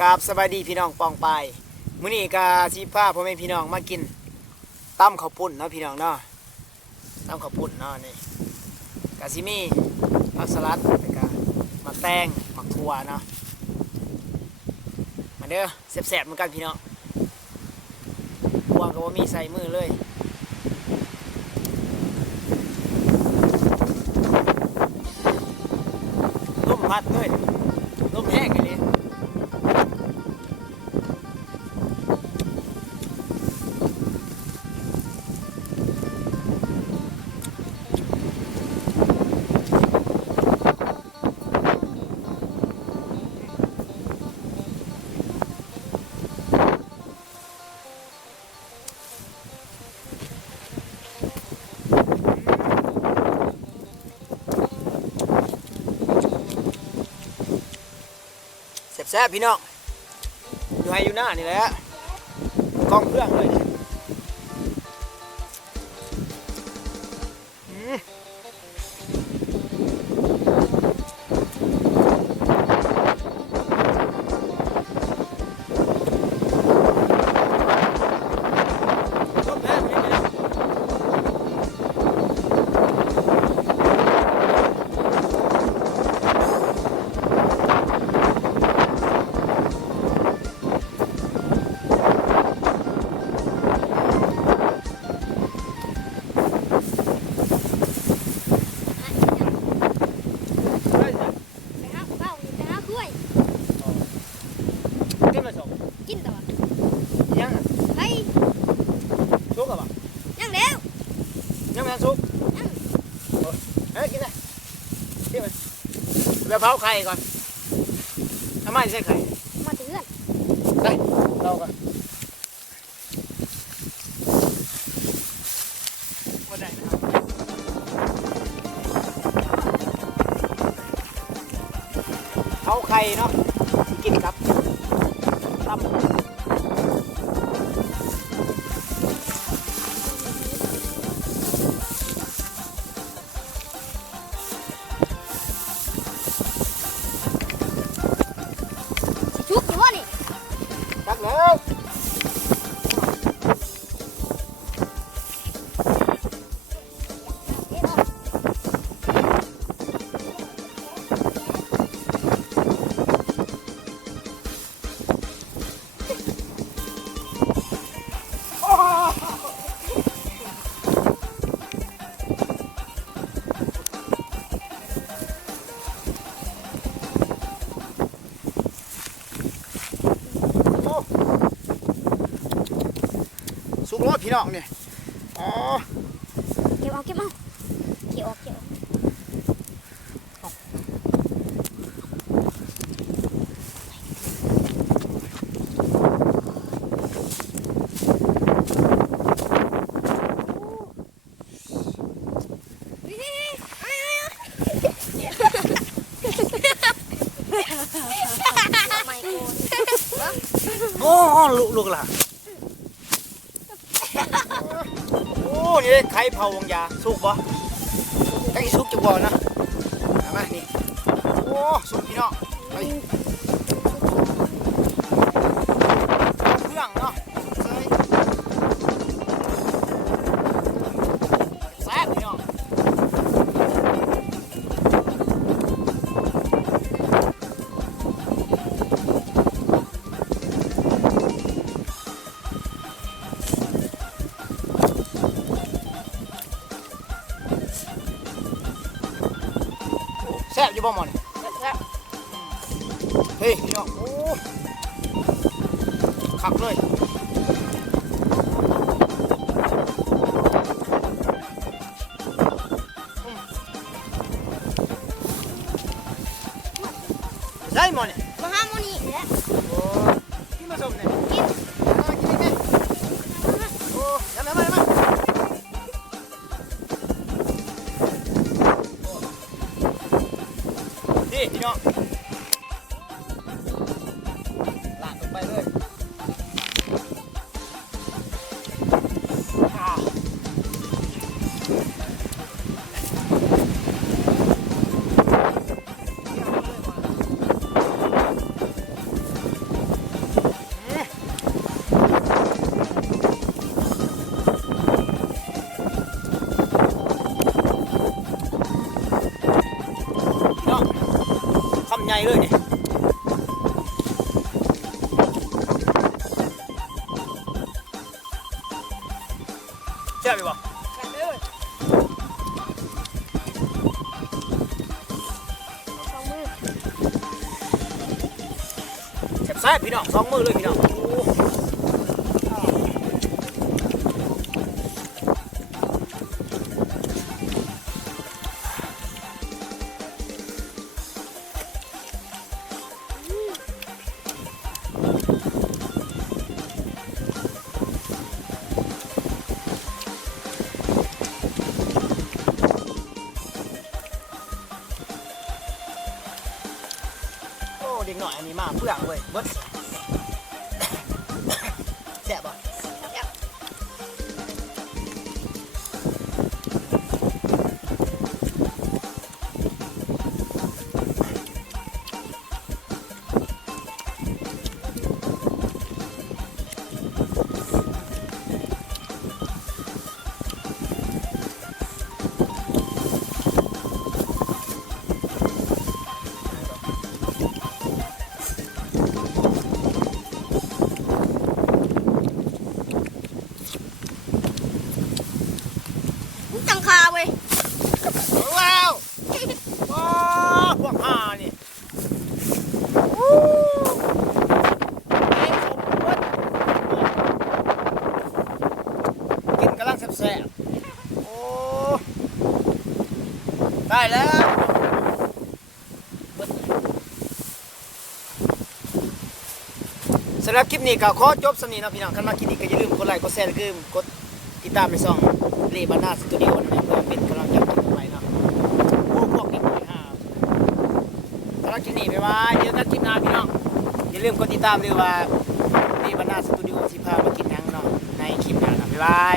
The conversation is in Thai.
กราบสบายดีพี่น้องปองปายมื้อนี้ก็สิพาพ่อแม่พี่น้องมากินตำข้าวปุ้นเนาะพี่น้องเนาะตำข้าวปุ้นเนาะนี่ก็สิมีผักสลัดแล้วก็มะแตงมะถั่วเนาะมาเด้อแซ่บๆเหมือนกันพี่น้องพวงก็บ่มีใส่มือเลยลมพัดเลยลมแห้งเลยแซ่บพี่น้องอยู่ให้อยู่หน้านี่แหละกล้องเครื่องเลยซุกอะบ่ยังเร็วยังไม่ซุกเฮ้ยกินเลยกินเลยเดี๋ยวเผาไข่ก่อนทำไมใส่ไข่มาเตือนได้เรากันว่าได้นะครับเผาไข่เนาะกินครับตำชุกหรือว่านี่ตักแล้วสุกแล้วพี่น้องเนี่ยอ๋อเก็บเอาเก็บเอาเก็บออกเก็บออกโอ้ลูกล่ะโอ้นี่ไข่เผาวงยาสุกบ่ไก่สุกจะบ่นะมานี่โอ้สุกพี่น้องไปเครื่องเนาะแซ่บพี่น้องแซ่บอยู่บ่หมอนแซ่บเฮ้ยพี่น้องโอ้ขักเลยได้หมอนเนี่ยมาห้ามมันนี่แหละโอ้กินมาสมเนี่ยกินกินโอ้ยังไงมาพี่น้องลาดลงไปเลย ญ่ๆเลยนี่เชื่อไหมบ่แซ่บๆพี่น้องสองมือเลยพี่น้องโอ้เด็กหน่อยอันนี้มาเพื่องเว้ยเบิดแซ่บบ่จังคาเว้ย ว้าวว้าพวกห่านี่กินกำลังแซ่บๆโอ้ได้แล้วสำหรับคลิปนี้ก็ขอจบสำนี้นะพี่น้องคันมาคลิปนี้ก็อย่าลืมกดไลค์กดแชร์ลืมกดติดตามในช่องเลบานาสตูดิโอนะเพื่อเป็นกำลังใจคลิปต่อไปเนาะโอ้พวกเด็กเลยฮ่าสำหรับคลิปนี้บ๊ายบายเจอกันคลิปหน้าพี่น้องอย่าลืมกดติดตามด้วยว่าเลบานาสตูดิโอสิพามากินหนังเนาะในคลิปหน้านะบ๊ายบาย